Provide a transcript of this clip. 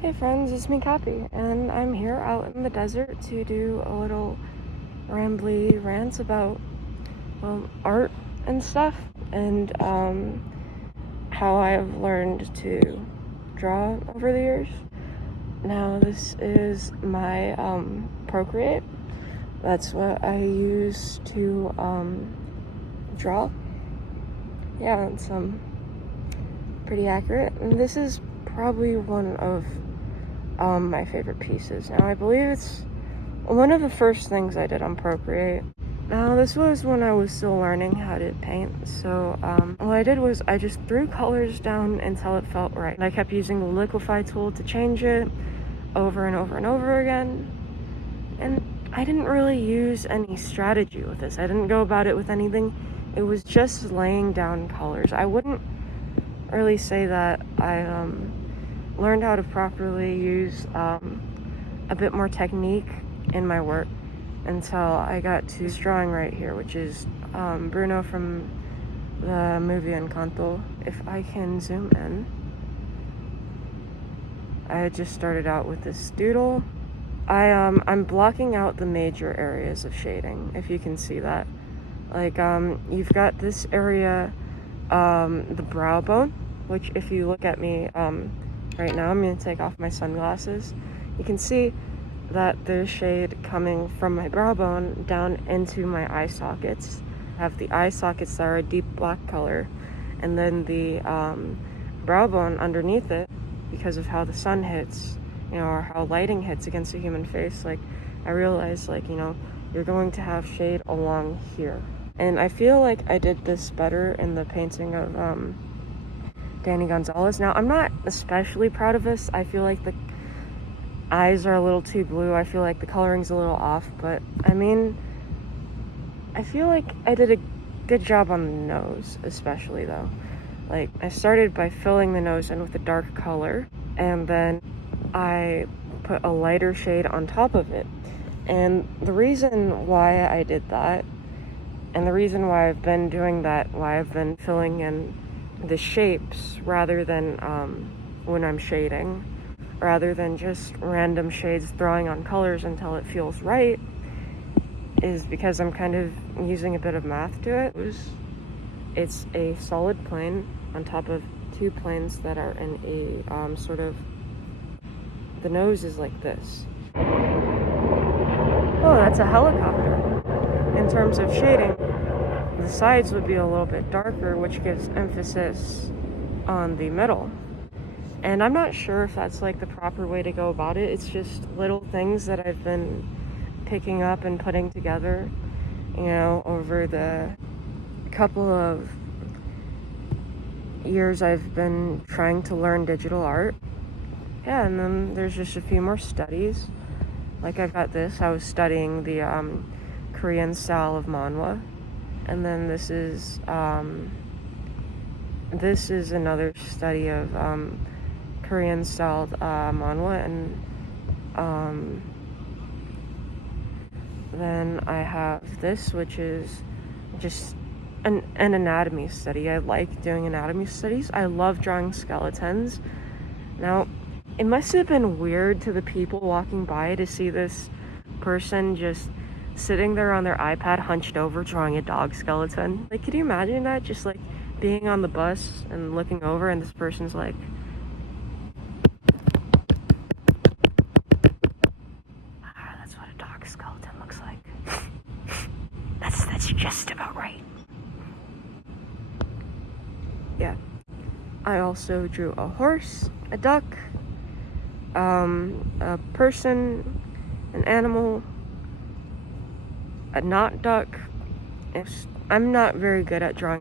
Hey friends, it's me Cappy, and I'm here out in the desert to do a little rambly rant about art and stuff, and how I've learned to draw over the years. Now this is my Procreate. That's what I use to draw. Yeah, it's pretty accurate, and this is probably one of my favorite pieces. Now I believe it's one of the first things I did on Procreate. Now this was when I was still learning how to paint, so what I did was I just threw colors down until it felt right. And I kept using the liquify tool to change it over and over and over again. And I didn't really use any strategy with this. I didn't go about it with anything. It was just laying down colors. I wouldn't really say that I learned how to properly use a bit more technique in my work until I got to this drawing right here, which is Bruno from the movie Encanto. If I can zoom in, I just started out with this doodle. I'm blocking out the major areas of shading, if you can see that. Like you've got this area, the brow bone, which if you look at me right now, I'm going to take off my sunglasses. You can see that there's shade coming from my brow bone down into my eye sockets. I have the eye sockets that are a deep black color, and then the brow bone underneath it, because of how the sun hits, or how lighting hits against a human face. Like, I realized, you're going to have shade along here. And I feel like I did this better in the painting of Danny Gonzalez. Now, I'm not especially proud of this. I feel like the eyes are a little too blue. I feel like the coloring's a little off, but I feel like I did a good job on the nose, especially though. Like, I started by filling the nose in with a dark color, and then I put a lighter shade on top of it. And the reason why I did that, and the reason why I've been doing that, why I've been filling in the shapes rather than when I'm shading, rather than just random shades throwing on colors until it feels right, is because I'm kind of using a bit of math to it. It's a solid plane on top of two planes that are in a sort of, the nose is like this. Oh, that's a helicopter. In terms of shading, the sides would be a little bit darker, which gives emphasis on the middle. And I'm not sure if that's like the proper way to go about it. It's just little things that I've been picking up and putting together, over the couple of years I've been trying to learn digital art. Yeah, and then there's just a few more studies. Like, I've got this. I was studying the Korean style of manhwa. And then this is another study of Korean styled manhwa, and then I have this, which is just an anatomy study. I like doing anatomy studies. I love drawing skeletons. Now, it must have been weird to the people walking by to see this person just sitting there on their iPad hunched over drawing a dog skeleton. Like, could you imagine that? Just like being on the bus and looking over and this person's like, that's what a dog skeleton looks like. That's just about right. Yeah. I also drew a horse, a duck, a person, an animal, a not duck. I'm not very good at drawing